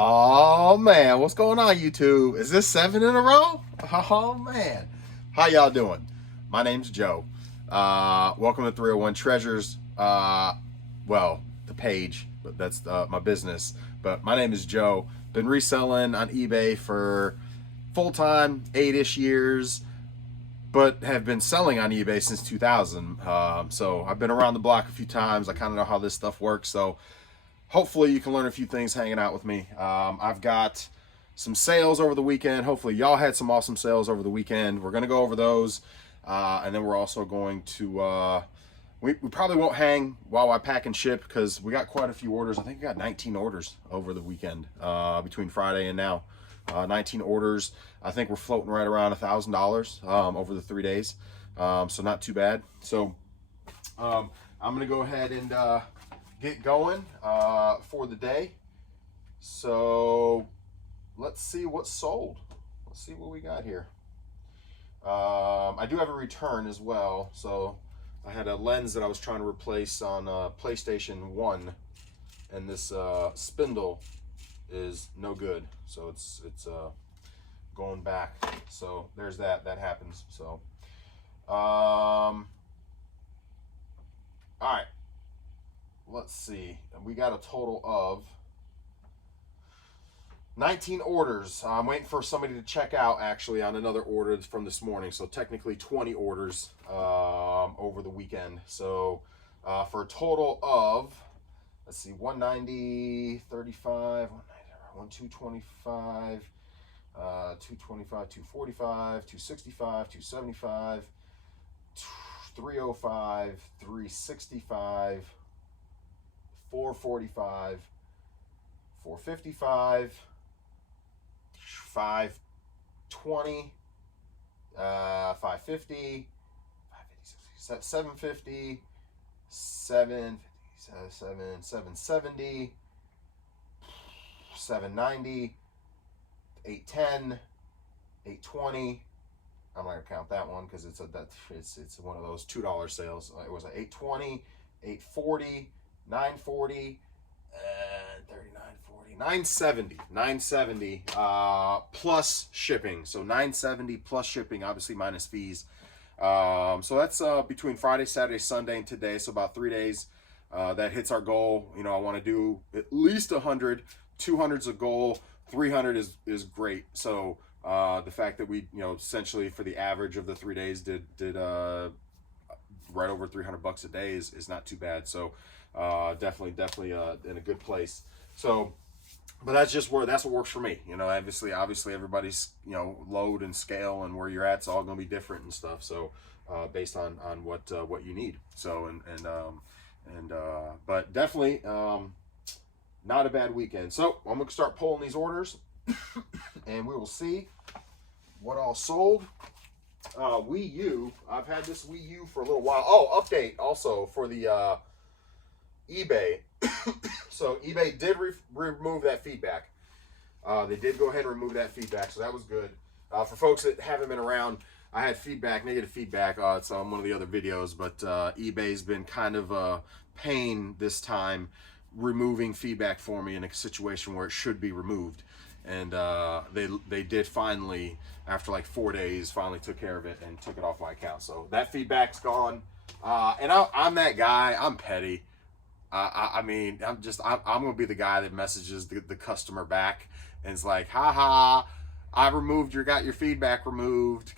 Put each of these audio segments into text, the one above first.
Oh man, what's going on, YouTube? Is this 7 in a row? Oh man, how y'all doing? My name's Joe. Welcome to 301 Treasures. Well, the page, but that's my business. But my name is Joe. Been reselling on eBay for full-time 8-ish years, but have been selling on eBay since 2000. So I've been around the block a few times. I kind of know how this stuff works. So hopefully you can learn a few things hanging out with me. I've got some sales over the weekend. Hopefully y'all had some awesome sales over the weekend. We're going to go over those. And then we're also going to, we probably won't hang while I pack and ship because we got quite a few orders. I think we got 19 orders over the weekend between Friday and now. 19 orders. I think we're floating right around $1,000 over the 3 days. So not too bad. So I'm going to go ahead and get going for the day. So let's see what's sold. Let's see what we got here. I do have a return as well. So I had a lens that I was trying to replace on PlayStation 1, and this spindle is no good. So it's going back. So there's that happens. So all right. Let's see. We got a total of 19 orders. I'm waiting for somebody to check out actually on another order from this morning. So technically 20 orders over the weekend. So for a total of, let's see, 190, 35, 225, 225, 245, 265, 275, 305, 365, 445, 455, 520, 550, 750, 770, 790, 810, 820. I'm not gonna count that one because it's one of those $2 sales. It was an 820, 840, 940, 39, 40, 970 plus shipping. So 970 plus shipping, obviously minus fees. So that's between Friday, Saturday, Sunday, and today. So about 3 days. That hits our goal. You know, I want to do at least 100. 200's a goal. 300 is great. So the fact that we, you know, essentially for the average of the 3 days did right over $300 a day is not too bad. So definitely in a good place. So but that's what works for me. You know, obviously everybody's, you know, load and scale and where you're at's all gonna be different and stuff. So based on what you need. So but definitely not a bad weekend. So I'm gonna start pulling these orders and we will see what all sold. Wii U, I've had this Wii U for a little while. Oh, update also for the eBay. So eBay did remove that feedback. They did go ahead and remove that feedback, so that was good. For folks that haven't been around, I had feedback, negative feedback. It's on one of the other videos, but eBay's been kind of a pain this time, removing feedback for me in a situation where it should be removed. And they did finally, after like 4 days, finally took care of it and took it off my account. So that feedback's gone. And I'm that guy. I'm petty. I mean, I'm gonna be the guy that messages the customer back and is like, haha, I got your feedback removed.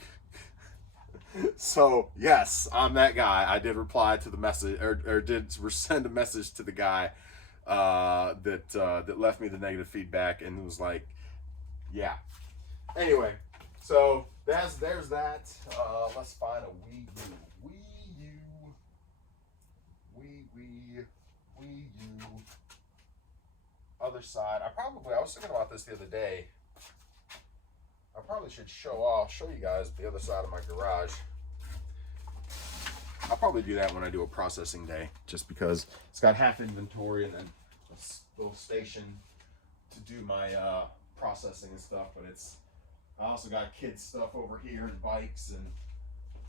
So yes, I'm that guy. I did reply to the message, or did send a message to the guy that left me the negative feedback and was like, yeah. Anyway, so there's that. Let's find a Wii U. Other side. I was thinking about this the other day. I probably should show you guys the other side of my garage. I'll probably do that when I do a processing day, just because it's got half inventory and then a little station to do my processing and stuff. But I also got kids stuff over here and bikes and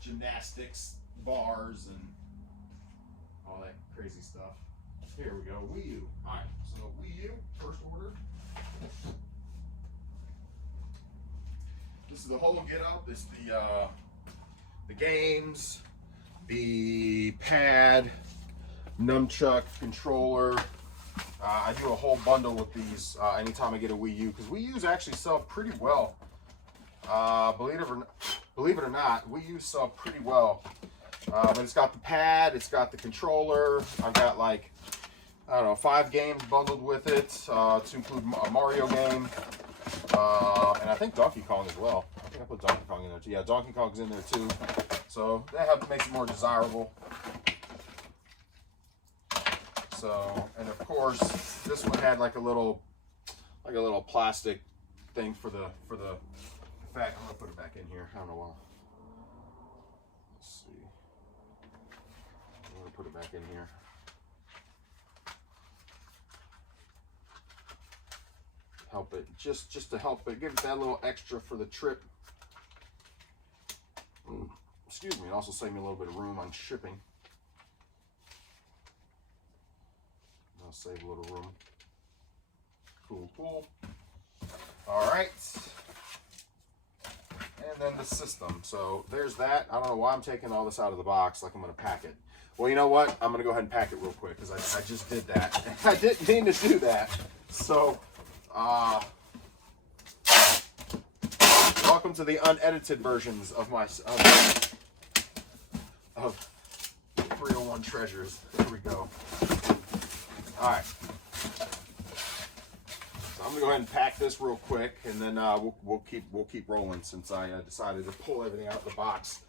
gymnastics bars and all that crazy stuff. Here we go, Wii U. All right, so Wii U, first order. is the whole get up. It's the games, the pad, nunchuck, controller. I do a whole bundle with these anytime I get a Wii U, because Wii U's actually sell pretty well. Believe it or not, Wii U sell pretty well. But it's got the pad, it's got the controller. I've got like, I don't know, 5 games bundled with it to include a Mario game. And I think Donkey Kong as well. I think I put Donkey Kong in there too. Yeah, Donkey Kong's in there too. So that makes it more desirable. So, and of course, this one had like a little plastic thing for the. In fact, I'm gonna put it back in here. I don't know why. Let's see. I'm gonna put it back in here. Help it, just to help it, give it that little extra for the trip. Excuse me, it also saved me a little bit of room on shipping. I'll save a little room. Cool, cool. All right. And then the system. So there's that. I don't know why I'm taking all this out of the box like I'm going to pack it. Well, you know what? I'm going to go ahead and pack it real quick because I just did that. I didn't mean to do that. So, welcome to the unedited versions of my of 301 Treasures. Here we go. All right. So I'm gonna go ahead and pack this real quick, and then we'll keep rolling since I decided to pull everything out of the box.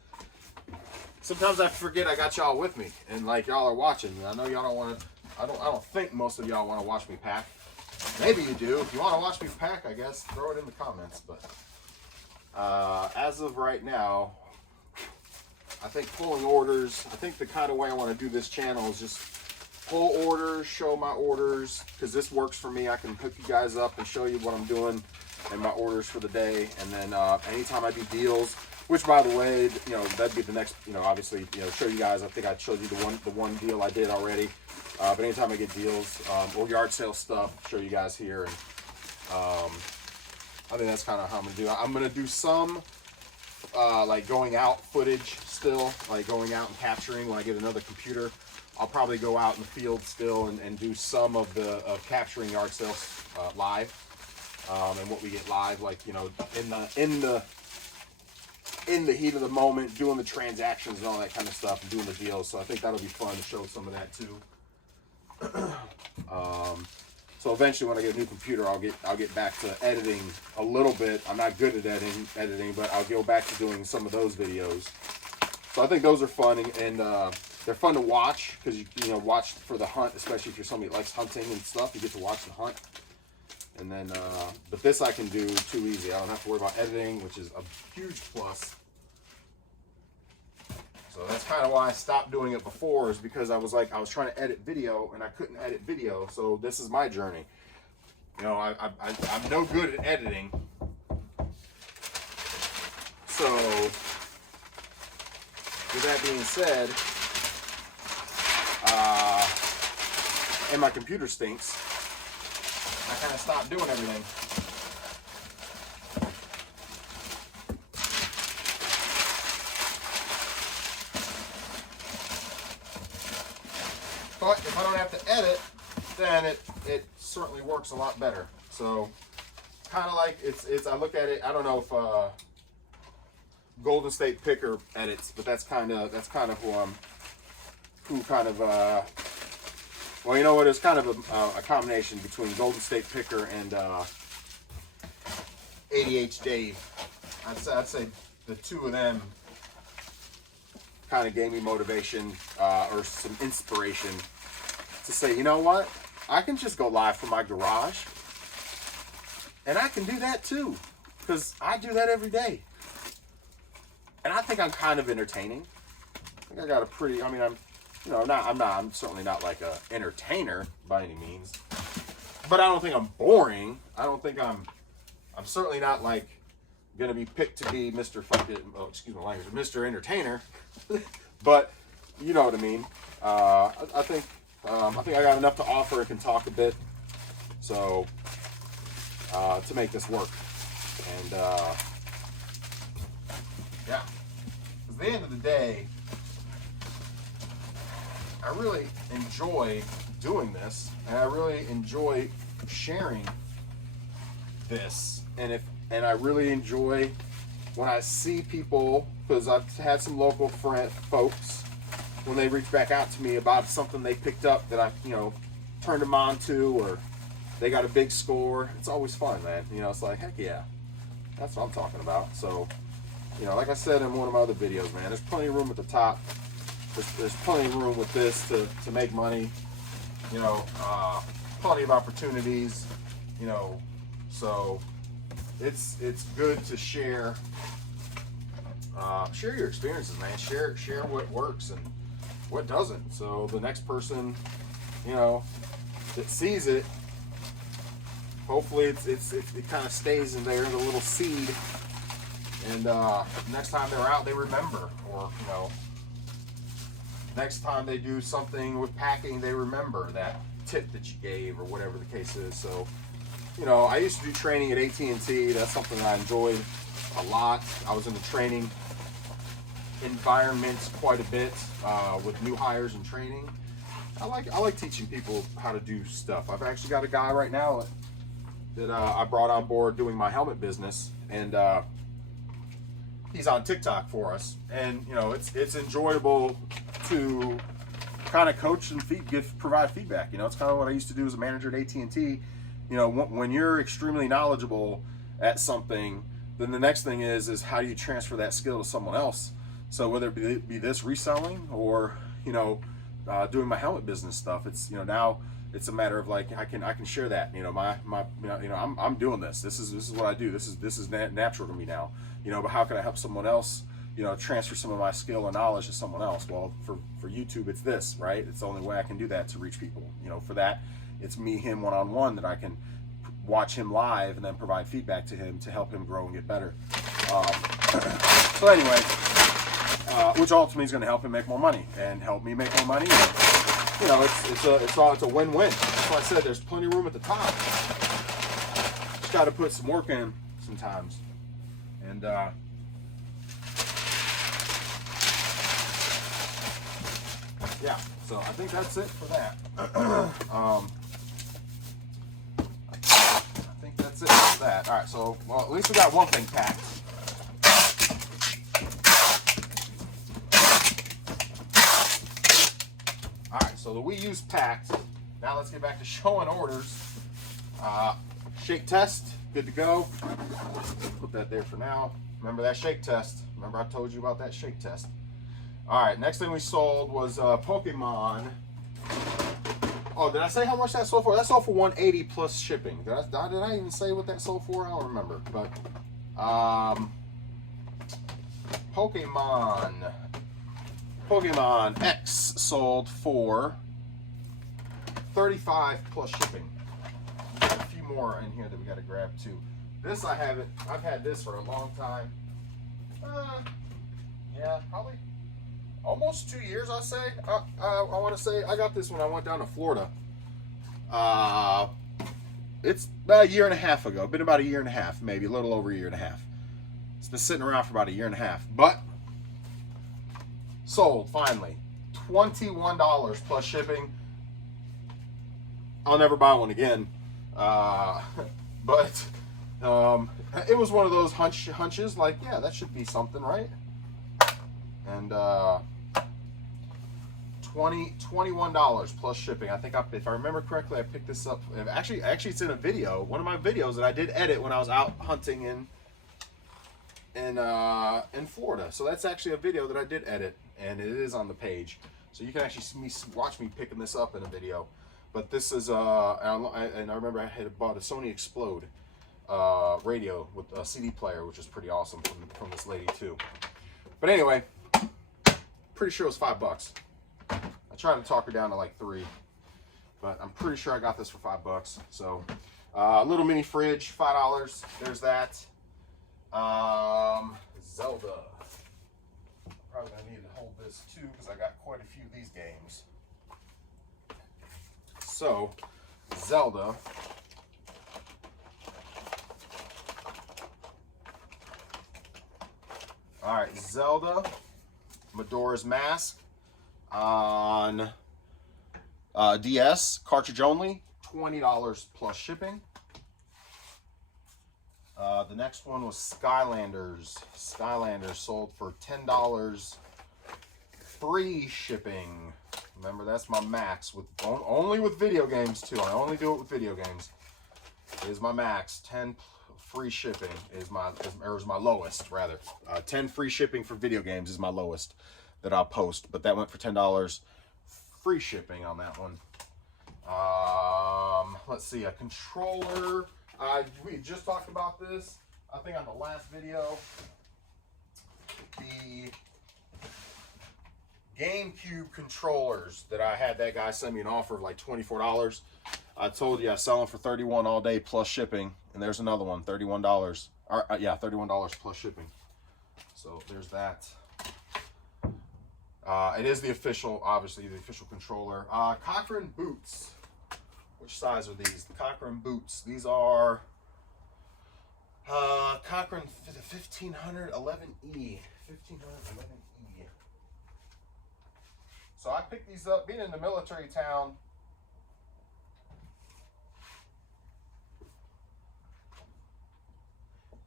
Sometimes I forget I got y'all with me, and like y'all are watching. I know y'all don't want to. I don't think most of y'all want to watch me pack. Maybe you do. If you want to watch me pack, I guess throw it in the comments. But as of right now, I think pulling orders. I think the kind of way I want to do this channel is just pull orders, show my orders, because this works for me. I can hook you guys up and show you what I'm doing and my orders for the day. And then anytime I do deals, which by the way, you know, that'd be the next, you know, obviously, you know, show you guys. I think I showed you the one deal I did already. But anytime I get deals or yard sale stuff, show you guys here. And I think that's kind of how I'm gonna do it. I'm gonna do some like going out footage still, like going out and capturing when I get another computer. I'll probably go out in the field still and do some of capturing yard sales live, and what we get live, like, you know, in the heat of the moment, doing the transactions and all that kind of stuff, and doing the deals. So I think that'll be fun to show some of that too. So eventually, when I get a new computer, I'll get back to editing a little bit. I'm not good at editing, but I'll go back to doing some of those videos. So I think those are fun, and they're fun to watch because you know, watch for the hunt, especially if you're somebody that likes hunting and stuff. You get to watch the hunt. And then, but this I can do too easy. I don't have to worry about editing, which is a huge plus. So that's kind of why I stopped doing it before, is because I was trying to edit video and I couldn't edit video. So this is my journey. You know, I'm no good at editing. So with that being said, and my computer stinks, I kind of stopped doing everything. But if I don't have to edit, then it certainly works a lot better. So kind of like it's I look at it, I don't know if Golden State Picker edits, but that's kind of well, you know what, it's kind of a combination between Golden State Picker and ADH Dave. I'd say the two of them kind of gave me motivation or some inspiration to say, you know what, I can just go live from my garage, and I can do that too, because I do that every day, and I think I'm kind of entertaining. I think I got a pretty, I mean, I'm certainly not like a entertainer by any means, but I don't think I'm boring. I don't think I'm certainly not like gonna be picked to be Mr. Fucking, oh, excuse my language, Mr. Entertainer, but you know what I mean. I think I got enough to offer and can talk a bit, so to make this work. And Yeah. Because at the end of the day, I really enjoy doing this, and I really enjoy sharing this. And I really enjoy when I see people, because I've had some local folks, when they reach back out to me about something they picked up that I, turned them on to, or they got a big score. It's always fun, man. It's like, heck yeah, that's what I'm talking about. So, like I said in one of my other videos, man, there's plenty of room at the top. There's plenty of room with this to make money. Plenty of opportunities. So it's good to share your experiences, man. Share what works and what doesn't. So the next person, that sees it, hopefully it kind of stays in there, the little seed, and next time they're out, they remember, or next time they do something with packing, they remember that tip that you gave, or whatever the case is. So I used to do training at AT&T. That's something that I enjoyed a lot. I was in the training environment quite a bit with new hires and training. I like teaching people how to do stuff. I've actually got a guy right now that I brought on board doing my helmet business, and he's on TikTok for us. And it's enjoyable to kind of coach and provide feedback. It's kind of what I used to do as a manager at AT&T. When you're extremely knowledgeable at something, then the next thing is how do you transfer that skill to someone else? So whether it be this reselling, or doing my helmet business stuff, it's now it's a matter of like I can share that. I'm doing this. This is what I do. This is natural to me now. But how can I help someone else? Transfer some of my skill and knowledge to someone else. Well, for YouTube, it's this, right? It's the only way I can do that to reach people. For that, it's me, him, one-on-one, that I can watch him live and then provide feedback to him to help him grow and get better. So anyway, which ultimately is going to help him make more money and help me make more money. And, it's a win-win. That's why I said there's plenty of room at the top. Just got to put some work in sometimes. And yeah, so I think that's it for that. I think that's it for that. All right, so at least we got one thing packed. All right, so the Wii U's packed. Now let's get back to showing orders. Shake test, good to go. Put that there for now. Remember that shake test. Remember I told you about that shake test. All right, next thing we sold was Pokemon. Oh, did I say how much that sold for? That sold for $180 plus shipping. Did I even say what that sold for? I don't remember. But Pokemon X sold for $35 plus shipping. There's a few more in here that we got to grab too. This I've had this for a long time. Yeah, probably almost 2 years, I say. I want to say I got this when I went down to Florida. It's about a year and a half ago. Been about a year and a half, maybe a little over a year and a half. It's been sitting around for about a year and a half, but sold finally. $21 plus shipping. I'll never buy one again. But it was one of those hunches, like, yeah, that should be something, right? And $21 plus shipping. I think if I remember correctly, I picked this up. Actually, it's in a video. One of my videos that I did edit when I was out hunting in Florida. So that's actually a video that I did edit, and it is on the page. So you can actually watch me picking this up in a video. But this is and I remember I had bought a Sony Explode radio with a CD player, which is pretty awesome from this lady too. But anyway, pretty sure it was $5. I tried to talk her down to like $3, but I'm pretty sure I got this for $5. So a little mini fridge, $5. There's that. Zelda. Probably gonna need to hold this too because I got quite a few of these games. So Zelda. All right, Zelda Majora's Mask on DS, cartridge only, $20 plus shipping. The next one was Skylanders. Skylanders sold for $10, free shipping. Remember, that's my max, with only with video games too. I only do it with video games. Is my max. 10 free shipping is my lowest, rather. 10 free shipping for video games is my lowest that I'll post, but that went for $10 free shipping on that one. Let's see, a controller. We just talked about this, I think, on the last video. The GameCube controllers that I had that guy send me an offer of like $24. I told you I sell them for $31 all day plus shipping, and there's another one, $31. Yeah, $31 plus shipping. So there's that. It is the official, obviously the official controller. Cochrane boots. Which size are these? The Cochrane boots. These are Cochrane 1500 11E. 1500 11E. So I picked these up, being in the military town.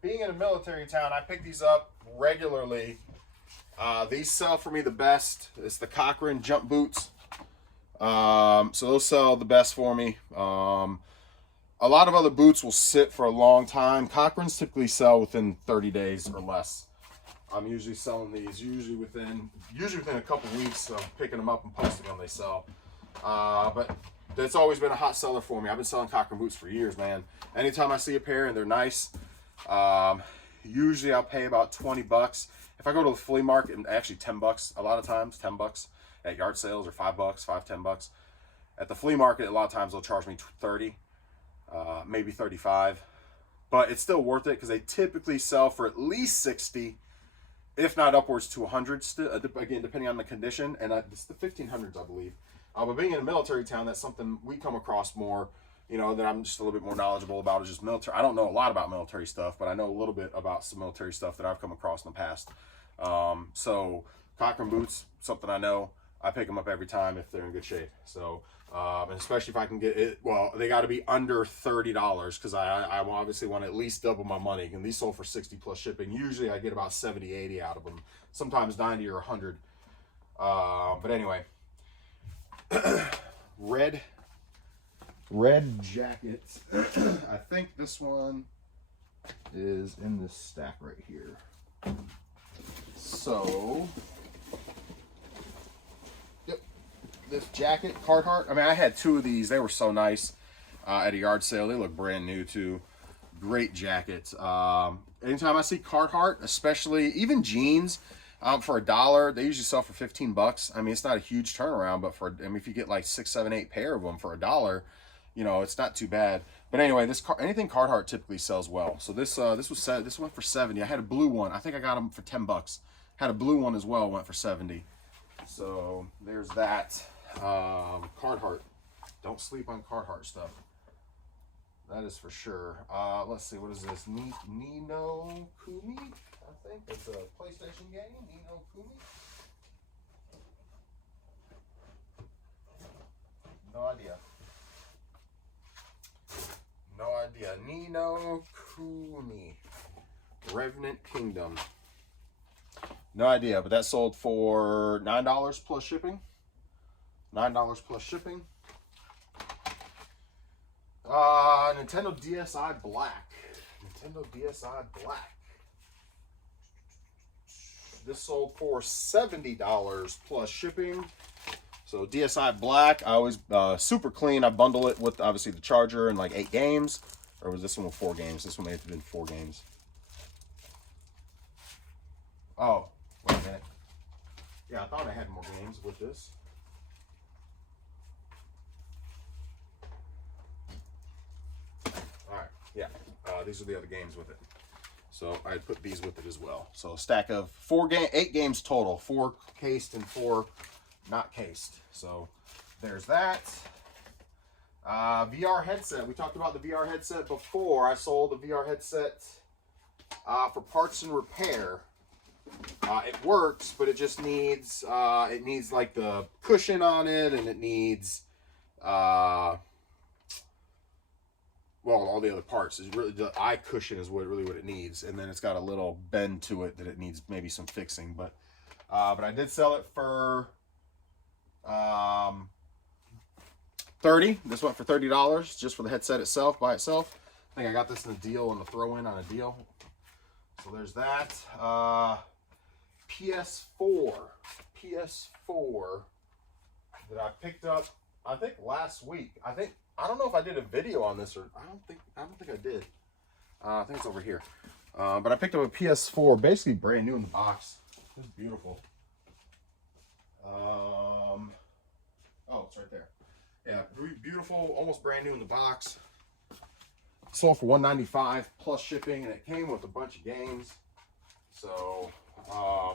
Being in a military town, I pick these up regularly. These sell for me the best. It's the Cochrane jump boots. So those sell the best for me. A lot of other boots will sit for a long time. Cochrane's typically sell within 30 days or less. I'm usually selling these usually within a couple weeks of picking them up and posting them. They sell. But that's always been a hot seller for me. I've been selling Cochrane boots for years, man. Anytime I see a pair and they're nice, usually I'll pay about 20 bucks. If I go to the flea market, and actually 10 bucks, a lot of times 10 bucks at yard sales, or 5 bucks, 10 bucks. At the flea market, a lot of times they'll charge me 30, maybe 35, but it's still worth it because they typically sell for at least 60, if not upwards to 100, again, depending on the condition, and it's the 1500s, I believe. But being in a military town, that's something we come across more, you know, that I'm just a little bit more knowledgeable about, is just military. I don't know a lot about military stuff, but I know a little bit about some military stuff that I've come across in the past. So Cochrane boots, something I know. I pick them up every time if they're in good shape. So, and especially if I can get it, well, they got to be under $30 because I obviously want to at least double my money. And these sold for 60 plus shipping. Usually I get about 70, 80 out of them. Sometimes 90 or 100. But anyway, red jacket. I think this one is in this stack right here. So, yep, this jacket, Carhartt. I mean, I had 2 of these. They were so nice at a yard sale. They look brand new too. Great jackets. Anytime I see Carhartt, especially even jeans, for $1, they usually sell for 15 bucks. I mean, it's not a huge turnaround, but if you get like 6, 7, 8 pair of them for $1, you know, it's not too bad. But anyway, anything Carhartt typically sells well. So this went for 70. I had a blue one. I think I got them for 10 bucks. Had a blue one as well, went for 70. So there's that. Carhartt. Don't sleep on Carhartt stuff. That is for sure. Let's see, what is this? Nino Kuni? I think it's a PlayStation game. Nino Kuni. No idea. No idea. Nino Kuni. Revenant Kingdom. No idea, but that sold for $9 plus shipping. $9 plus shipping. Nintendo DSi Black. Nintendo DSi Black. This sold for $70 plus shipping. So DSi Black, I always super clean. I bundle it with obviously the charger and like 8 games. Or was this one with 4 games? This one may have been 4 games. Oh, wait a minute. Yeah, I thought I had more games with this. All right, yeah. These are the other games with it. So I put these with it as well. So a stack of 8 games total. 4 cased and 4 not cased. So there's that. VR headset. We talked about the VR headset before. I sold the VR headset for parts and repair. It works, but it just needs like the cushion on it, and it needs well, all the other parts. Is really the eye cushion is what it needs, and then it's got a little bend to it that it needs maybe some fixing. But I did sell it for 30. This went for $30 just for the headset itself by itself. I think I got this in a deal, on the throw-in on a deal. So there's that. PS4 that I picked up, I think last week. I don't know if I did a video on this, or I don't think I did. I think it's over here. But I picked up a PS4, basically brand new in the box. It's beautiful. Oh, it's right there. Yeah, beautiful, almost brand new in the box. Sold for $195 plus shipping, and it came with a bunch of games. So I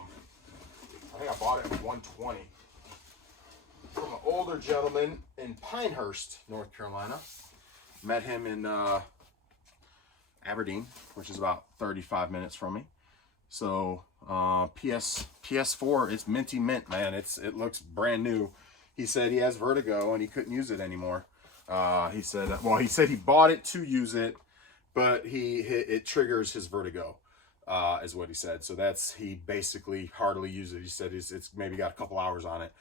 think I bought it for $120 from an older gentleman in Pinehurst, North Carolina. Met him in Aberdeen, which is about 35 minutes from me. So PS4, it's minty mint, man. It looks brand new. He said he has vertigo and he couldn't use it anymore. He said he bought it to use it, but it triggers his vertigo, is what he said. So he basically hardly uses it. He said it's maybe got a couple hours on it,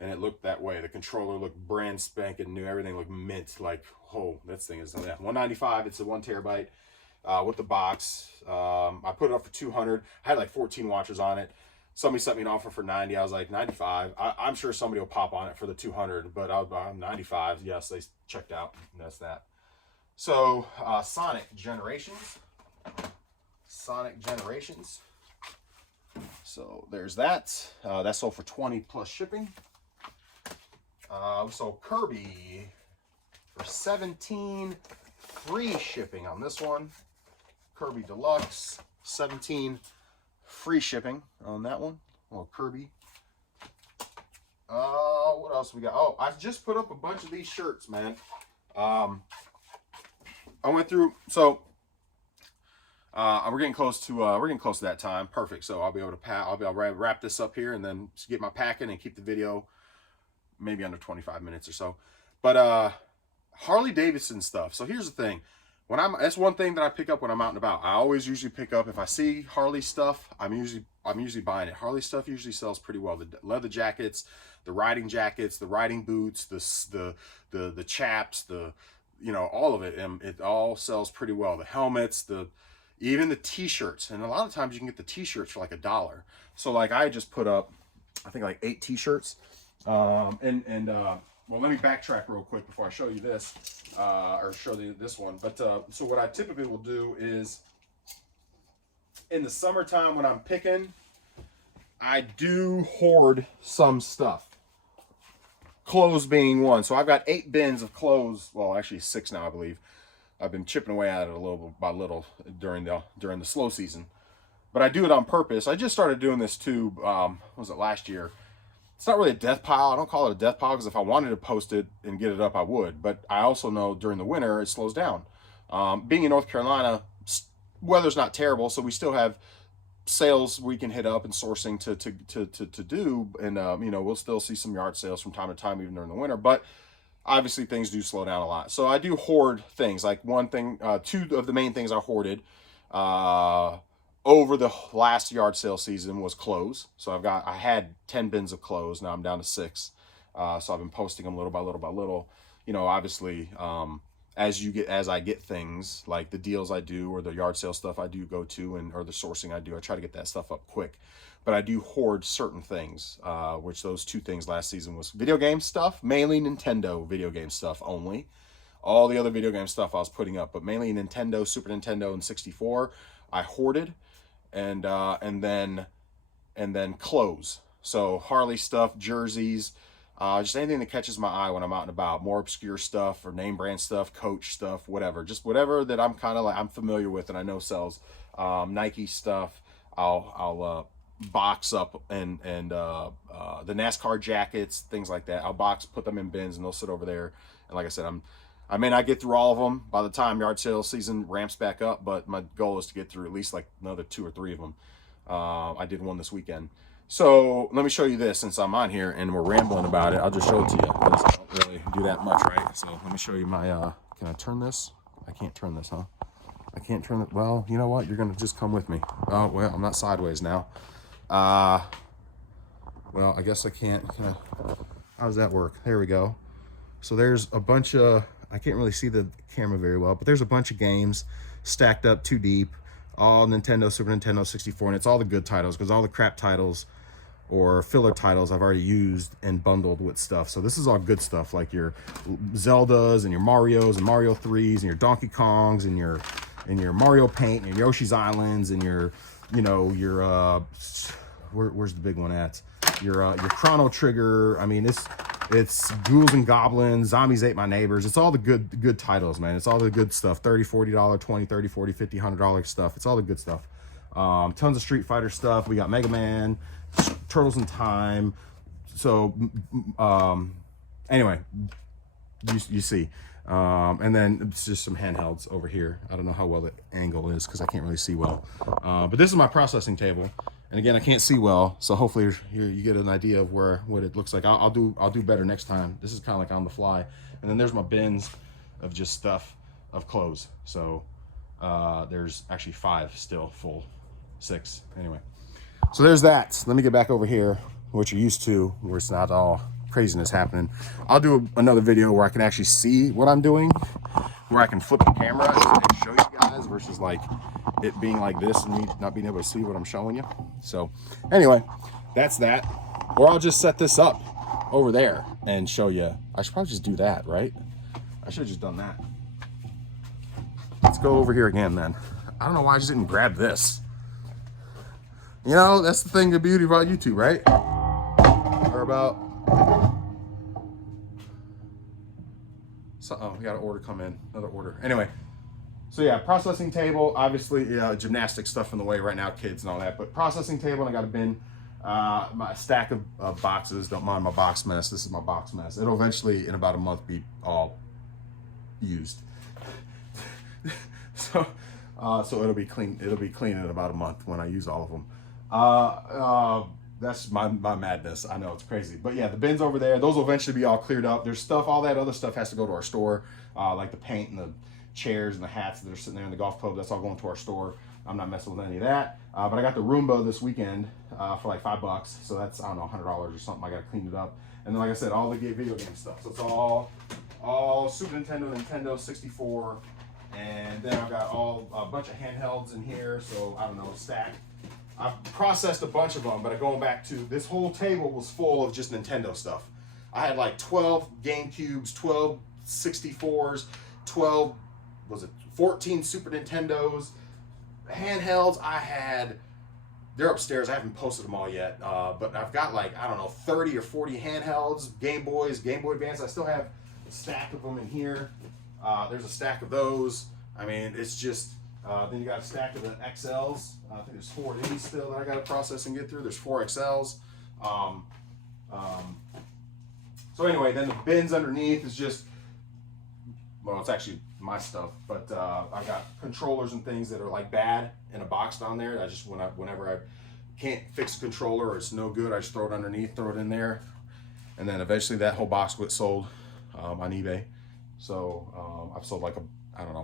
and it looked that way. The controller looked brand spanking new. Everything looked mint. Like, oh, this thing is $195. It's a 1 terabyte with the box. I put it up for $200. I had like 14 watchers on it. Somebody sent me an offer for $90. I was like, $95. I'm sure somebody will pop on it for the $200, but I'm $95. Yes, they checked out, and that's that. So Sonic Generations. So there's that. That sold for $20 plus shipping. We sold Kirby for $17, free shipping on this one. Kirby Deluxe, $17. Free shipping on that one. Well, Kirby. What else we got? Oh, I just put up a bunch of these shirts, man. I went through. So we're getting close to that time. Perfect. So I'll be able to wrap this up here and then get my packing and keep the video maybe under 25 minutes or so. But Harley Davidson stuff. So here's the thing. That's one thing that I pick up when I'm out and about. I always usually pick up, if I see Harley stuff, I'm usually buying it. Harley stuff usually sells pretty well. The leather jackets, the riding boots, the chaps, all of it. And it all sells pretty well. The helmets, even the t-shirts. And a lot of times you can get the t-shirts for like $1. So like I just put up, I think like 8 t-shirts. Well, let me backtrack real quick before I show you this, or show you this one. But so what I typically will do is, in the summertime when I'm picking, I do hoard some stuff. Clothes being one. So I've got 8 bins of clothes. Well, actually 6 now, I believe. I've been chipping away at it a little by little during the slow season. But I do it on purpose. I just started doing this too, was it last year? It's not really a death pile. I don't call it a death pile because if I wanted to post it and get it up, I would. But I also know during the winter, it slows down. Being in North Carolina, weather's not terrible, so we still have sales we can hit up and sourcing to do. And, we'll still see some yard sales from time to time, even during the winter. But obviously, things do slow down a lot. So I do hoard things. Like one thing, 2 of the main things I hoarded over the last yard sale season was clothes. So I had 10 bins of clothes. Now I'm down to 6. So I've been posting them little by little. Obviously, as I get things like the deals I do or the yard sale stuff I do go to or the sourcing I do, I try to get that stuff up quick. But I do hoard certain things, which those 2 things last season was video game stuff, mainly Nintendo video game stuff only. All the other video game stuff I was putting up, but mainly Nintendo, Super Nintendo, and 64, I hoarded. And then clothes. So Harley stuff, jerseys, just anything that catches my eye when I'm out and about. More obscure stuff or name brand stuff, Coach stuff, whatever. Just whatever that I'm kind of like I'm familiar with and I know sells. Nike stuff. I'll box up and the NASCAR jackets, things like that. I'll put them in bins and they'll sit over there. And like I said, I may not get through all of them by the time yard sale season ramps back up, but my goal is to get through at least like another 2 or 3 of them. I did one this weekend. So let me show you this since I'm on here and we're rambling about it. I'll just show it to you because I don't really do that much, right? So let me show you my, can I turn this? I can't turn this, huh? I can't turn it. Well, you know what? You're going to just come with me. Oh, well, I'm not sideways now. Well, I guess I can't. How does that work? There we go. So there's a bunch of, I can't really see the camera very well, but there's a bunch of games stacked up too deep. All Nintendo, Super Nintendo, 64, and it's all the good titles, because all the crap titles or filler titles I've already used and bundled with stuff. So this is all good stuff, like your Zeldas and your Marios and Mario 3s and your Donkey Kongs and your Mario Paint and your Yoshi's Islands and your, you know, your where's the big one at? Your Chrono Trigger. I mean, it's Ghouls and Goblins, Zombies Ate My Neighbors. It's all the good titles, man. It's all the good stuff. $30, $40, $20, $30, $40, $50, $100 stuff. It's all the good stuff. Tons of Street Fighter stuff. We got Mega Man, Turtles in Time. So anyway, you see. And then it's just some handhelds over here. I don't know how well the angle is because I can't really see well. But this is my processing table. And again, I can't see well, so hopefully you get an idea of what it looks like. I'll do better next time. This is kind of like on the fly. And then there's my bins of just stuff of clothes. So there's actually 5 still full, 6 anyway. So there's that. Let me get back over here, what you're used to, where it's not all craziness happening. I'll do another video where I can actually see what I'm doing, where I can flip the camera and show you guys versus like it being like this and me not being able to see what I'm showing you. So anyway, that's that. Or I'll just set this up over there and show you. I should probably just do that, right? I should have just done that. Let's go over here again then. I don't know why I just didn't grab this. You know, that's the thing, the beauty about YouTube, right? Or about... So, oh, we got an order come in, another order. Anyway, so yeah, processing table, obviously, gymnastic stuff in the way right now, kids and all that, but processing table, and I got a bin, my stack of boxes. Don't mind my box mess. This is my box mess. It'll eventually, in about a month, be all used. So it'll be clean. It'll be clean in about a month when I use all of them. That's my madness. I know, it's crazy. But yeah, the bins over there, those will eventually be all cleared up. There's stuff, all that other stuff has to go to our store, like the paint and the chairs and the hats that are sitting there in the golf club. That's all going to our store. I'm not messing with any of that. But I got the Roomba this weekend for like $5. So that's, I don't know, $100 or something. I got to clean it up. And then, like I said, all the video game stuff. So it's all Super Nintendo, Nintendo 64. And then I've got a bunch of handhelds in here. So I don't know, stacked. I've processed a bunch of them, but going back to this whole table was full of just Nintendo stuff. I had like 12 GameCubes, 12 64s, 14 Super Nintendos, handhelds. They're upstairs. I haven't posted them all yet, but I've got like, I don't know, 30 or 40 handhelds, Game Boys, Game Boy Advance. I still have a stack of them in here. There's a stack of those. I mean, it's just... then you got a stack of the XLs. I think there's 4 of these still that I got to process and get through. There's 4 XLs. So anyway, then the bins underneath is just, well, it's actually my stuff, but I've got controllers and things that are like bad in a box down there. I just, whenever I can't fix a controller or it's no good, I just throw it underneath, throw it in there. And then eventually that whole box gets sold on eBay. So I've sold like a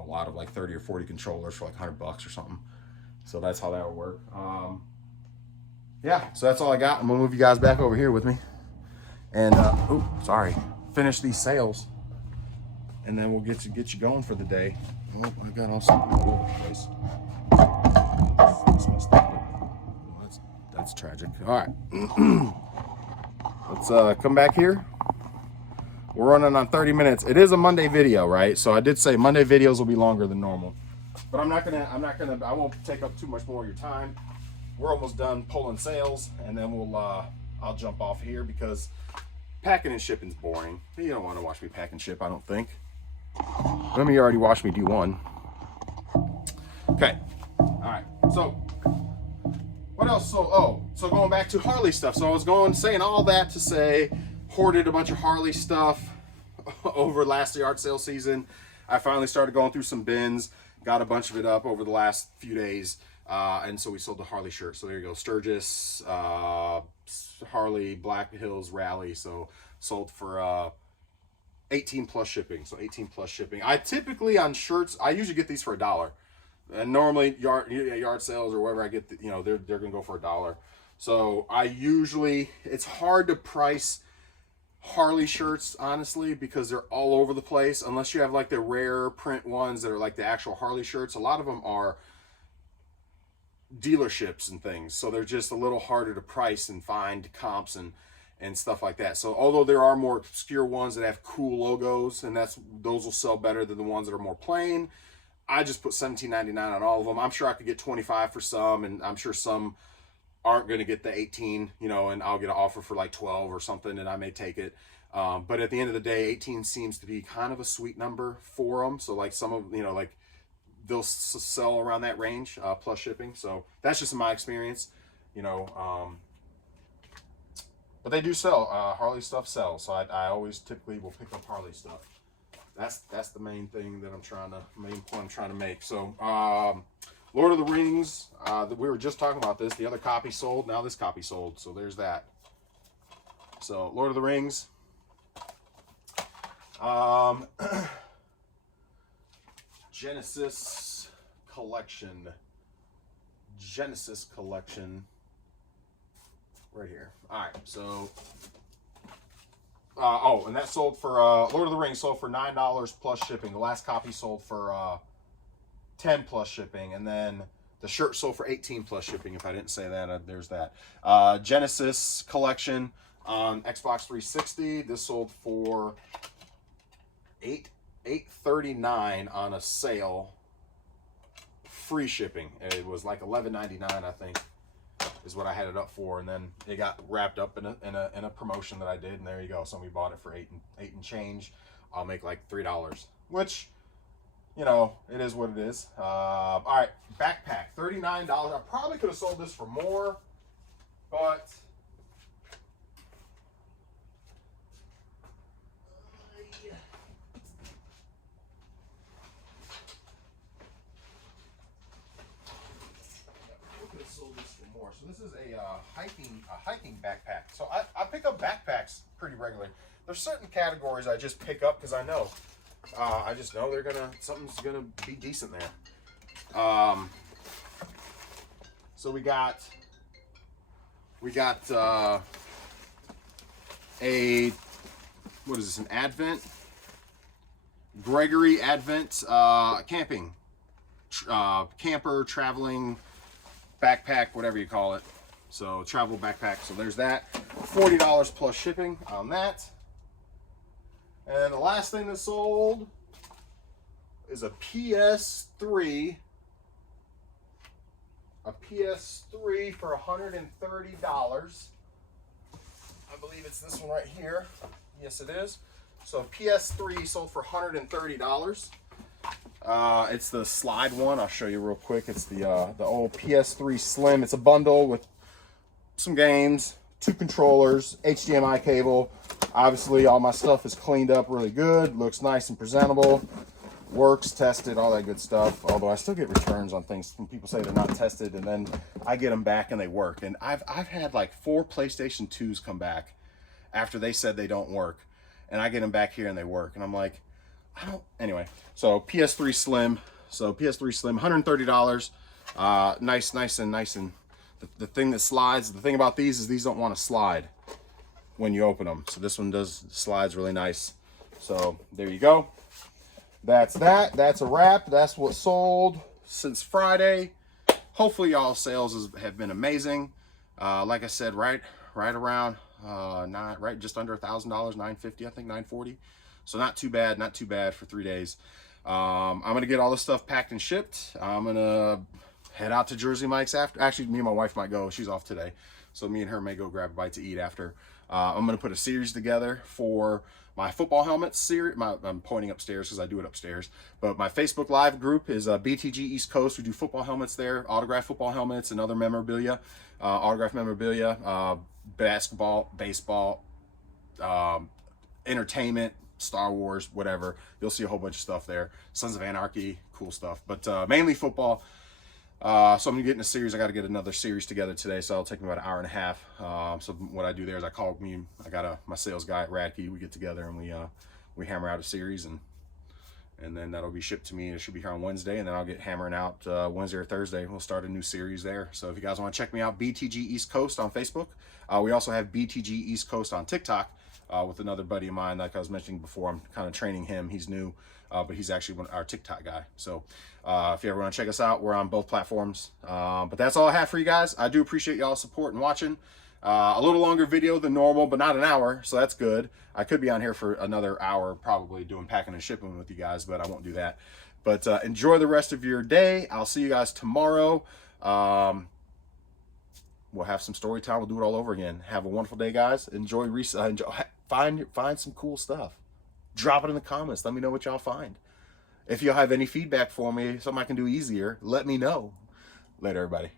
lot of like 30 or 40 controllers for like $100 or something. So that's how that would work. Yeah, so that's all I got. I'm gonna move you guys back over here with me. And, finish these sales. And then we'll get you going for the day. Oh, I got all something all over the place. This must well, that's tragic. All right. Let's come back here. We're running on 30 minutes. It is a Monday video, right? So I did say Monday videos will be longer than normal. But I won't take up too much more of your time. We're almost done pulling sales, and then I'll jump off here because packing and shipping's boring. You don't want to watch me pack and ship, I don't think. Some of you already watched me do one. Okay. All right. So what else? So going back to Harley stuff. So I was saying all that to say, hoarded a bunch of Harley stuff over last yard sale season. I finally started going through some bins, got a bunch of it up over the last few days. And so we sold the Harley shirt. So there you go. Sturgis, Harley, Black Hills Rally. So sold for 18 plus shipping. So 18 plus shipping. I typically on shirts, I usually get these for $1. And normally yard sales or wherever I get, they're going to go for $1. So I usually, it's hard to price Harley shirts, honestly, because they're all over the place. Unless you have like the rare print ones that are like the actual Harley shirts. A lot of them are dealerships and things, so they're just a little harder to price and find comps and stuff like that. So although there are more obscure ones that have cool logos, and those will sell better than the ones that are more plain, I just put $17.99 on all of them. I'm sure I could get 25 for some, and I'm sure some aren't going to get the 18, and I'll get an offer for like 12 or something, and I may take it. But at the end of the day, 18 seems to be kind of a sweet number for them. So like some of, like they'll sell around that range plus shipping. So that's just my experience, but they do sell. Harley stuff sells. So I always typically will pick up Harley stuff. That's the main thing that main point I'm trying to make. So Lord of the Rings, we were just talking about this. The other copy sold. Now this copy sold. So there's that. So Lord of the Rings. Genesis collection right here. All right, so and that sold for Lord of the Rings sold for $9 plus shipping. The last copy sold for 10 plus shipping, and then the shirt sold for 18 plus shipping. If I didn't say that, there's that. Genesis collection on Xbox 360. This sold for $8.39 on a sale, free shipping. It was like $11.99, I think, is what I had it up for, and then it got wrapped up in a promotion that I did, and there you go. Somebody bought it for eight and change. I'll make like $3, which, it is what it is. All right, backpack, $39. I probably could have sold this for more, but so this is a hiking backpack. So I pick up backpacks pretty regularly. There's certain categories I just pick up because I know. I just know something's gonna be decent there. So we got a, what is this, an Advent? Gregory Advent camping, camper, traveling backpack, whatever you call it. So travel backpack. So there's that. $40 plus shipping on that. And the last thing that sold is a PS3. A PS3 for $130. I believe it's this one right here. Yes, it is. So PS3 sold for $130. It's the slide one. I'll show you real quick. It's the old PS3 Slim. It's a bundle with some games, 2 controllers, HDMI cable. Obviously, all my stuff is cleaned up really good. Looks nice and presentable. Works, tested, all that good stuff. Although I still get returns on things when people say they're not tested, and then I get them back and they work. And I've had like 4 PlayStation 2s come back after they said they don't work, and I get them back here and they work. And I'm like, anyway, so PS3 Slim. So PS3 Slim, $130. Nice and the thing that slides, the thing about these is these don't want to slide when you open them. So this one slides really nice. So there you go. That's that. That's a wrap. That's what sold since Friday. Hopefully y'all sales have been amazing. Like I said, right around just under $1,000, $950, I think $940. So not too bad for 3 days. I'm gonna get all this stuff packed and shipped. I'm gonna head out to Jersey Mike's after. Actually, me and my wife might go. She's off today, so me and her may go grab a bite to eat after. I'm gonna put a series together for my football helmet series. I'm pointing upstairs because I do it upstairs. But my Facebook Live group is BTG East Coast. We do football helmets there, autographed football helmets and other memorabilia, autographed memorabilia, basketball, baseball, entertainment, Star Wars, whatever. You'll see a whole bunch of stuff there. Sons of Anarchy, cool stuff. But mainly football. So I'm gonna get in a series. I got to get another series together today, so it'll take me about an hour and a half. So what I do there is I got my sales guy at Radke. We get together and we hammer out a series, and then that'll be shipped to me. It should be here on Wednesday, and then I'll get hammering out Wednesday or Thursday. We'll start a new series there. So if you guys want to check me out, BTG East Coast on Facebook. We also have BTG East Coast on TikTok with another buddy of mine. Like I was mentioning before, I'm kind of training him. He's new, but he's actually our TikTok guy. So if you ever want to check us out, we're on both platforms. But that's all I have for you guys. I do appreciate y'all's support and watching. A little longer video than normal, but not an hour, so that's good. I could be on here for another hour, probably doing packing and shipping with you guys, but I won't do that. But enjoy the rest of your day. I'll see you guys tomorrow. We'll have some story time. We'll do it all over again. Have a wonderful day, guys. Enjoy find some cool stuff. Drop it in the comments. Let me know what y'all find. If y'all have any feedback for me, something I can do easier, let me know. Later, everybody.